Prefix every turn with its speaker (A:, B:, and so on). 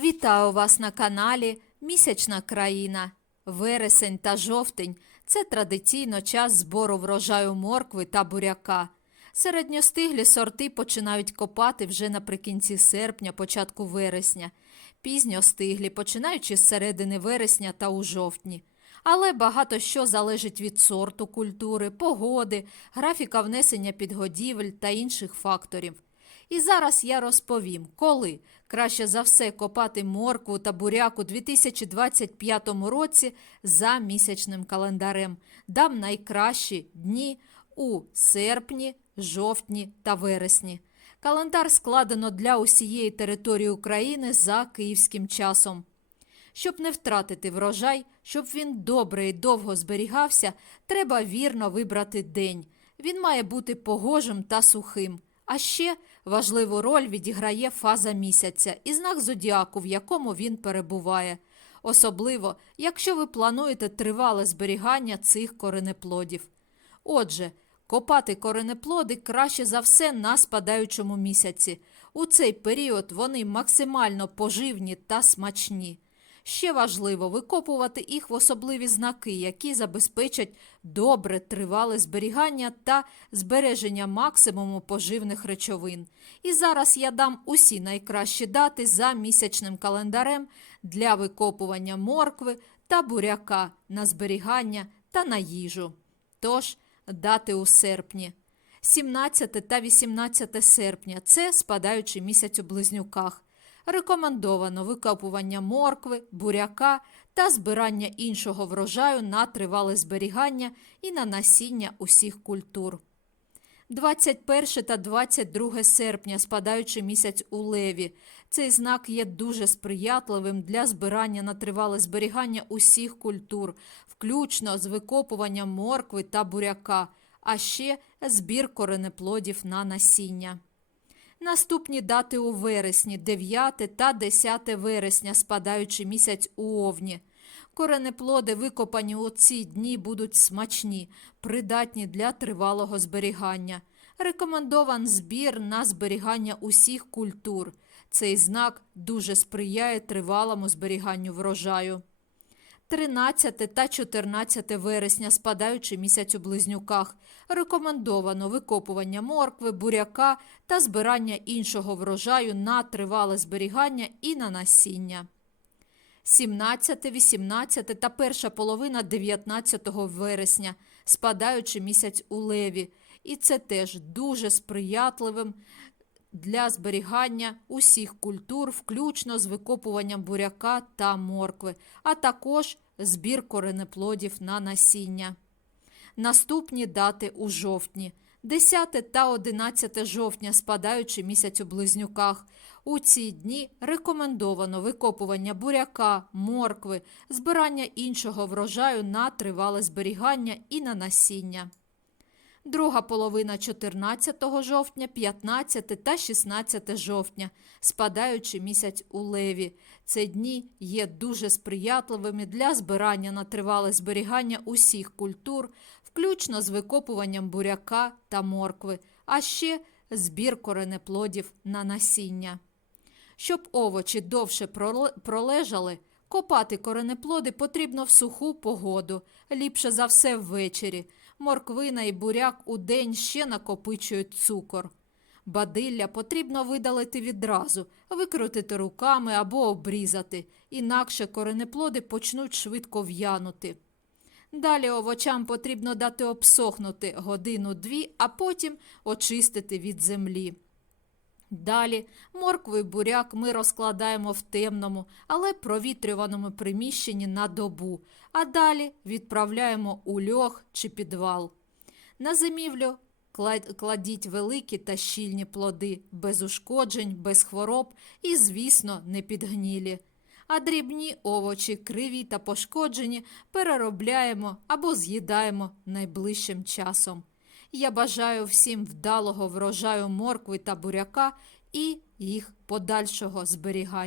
A: Вітаю вас на каналі Місячна країна. Вересень та жовтень це традиційно час збору врожаю моркви та буряка. Середньостиглі сорти починають копати вже наприкінці серпня, початку вересня. Пізньостиглі починаючи з середини вересня та у жовтні. Але багато що залежить від сорту культури, погоди, графіка внесення підгодівель та інших факторів. І зараз я розповім, коли краще за все копати моркву та буряк у 2025 році за місячним календарем. Дам найкращі дні у серпні, жовтні та вересні. Календар складено для усієї території України за київським часом. Щоб не втратити врожай, щоб він добре і довго зберігався, треба вірно вибрати день. Він має бути погожим та сухим. А ще важливу роль відіграє фаза місяця і знак зодіаку, в якому він перебуває. Особливо, якщо ви плануєте тривале зберігання цих коренеплодів. Отже, копати коренеплоди краще за все на спадаючому місяці. У цей період вони максимально поживні та смачні. Ще важливо викопувати їх в особливі знаки, які забезпечать добре тривале зберігання та збереження максимуму поживних речовин. І зараз я дам усі найкращі дати за місячним календарем для викопування моркви та буряка на зберігання та на їжу. Тож, дати у серпні. 17 та 18 серпня це спадаючий місяць у близнюках. Рекомендовано викопування моркви, буряка та збирання іншого врожаю на тривале зберігання і на насіння усіх культур. 21 та 22 серпня, спадаючий місяць у леві. Цей знак є дуже сприятливим для збирання на тривале зберігання усіх культур, включно з викопуванням моркви та буряка, а ще збір коренеплодів на насіння. Наступні дати у вересні 9 та 10 вересня, спадаючий місяць у овні. Коренеплоди, викопані у ці дні, будуть смачні, придатні для тривалого зберігання. Рекомендован збір на зберігання усіх культур. Цей знак дуже сприяє тривалому зберіганню врожаю. 13 та 14 вересня, спадаючий місяць у близнюках, рекомендовано викопування моркви, буряка та збирання іншого врожаю на тривале зберігання і на насіння. 17, 18 та перша половина 19 вересня, спадаючий місяць у леві, і це теж дуже сприятливим для зберігання усіх культур, включно з викопуванням буряка та моркви, а також збір коренеплодів на насіння. Наступні дати у жовтні. 10 та 11 жовтня, спадаючи місяць у близнюках. У ці дні рекомендовано викопування буряка, моркви, збирання іншого врожаю на тривале зберігання і на насіння. Друга половина 14 жовтня, 15 та 16 жовтня, спадаючи місяць у леві. Ці дні є дуже сприятливими для збирання на тривале зберігання усіх культур, включно з викопуванням буряка та моркви, а ще збір коренеплодів на насіння. Щоб овочі довше пролежали, копати коренеплоди потрібно в суху погоду, ліпше за все ввечері. Морквина і буряк у день ще накопичують цукор. Бадилля потрібно видалити відразу, викрутити руками або обрізати, інакше коренеплоди почнуть швидко в'янути. Далі овочам потрібно дати обсохнути годину-дві, а потім очистити від землі. Далі моркву і буряк ми розкладаємо в темному, але провітрюваному приміщенні на добу, а далі відправляємо у льох чи підвал. На зимівлю кладіть великі та щільні плоди, без ушкоджень, без хвороб і, звісно, не підгнілі. А дрібні овочі, криві та пошкоджені переробляємо або з'їдаємо найближчим часом. Я бажаю всім вдалого врожаю моркви та буряка і їх подальшого зберігання.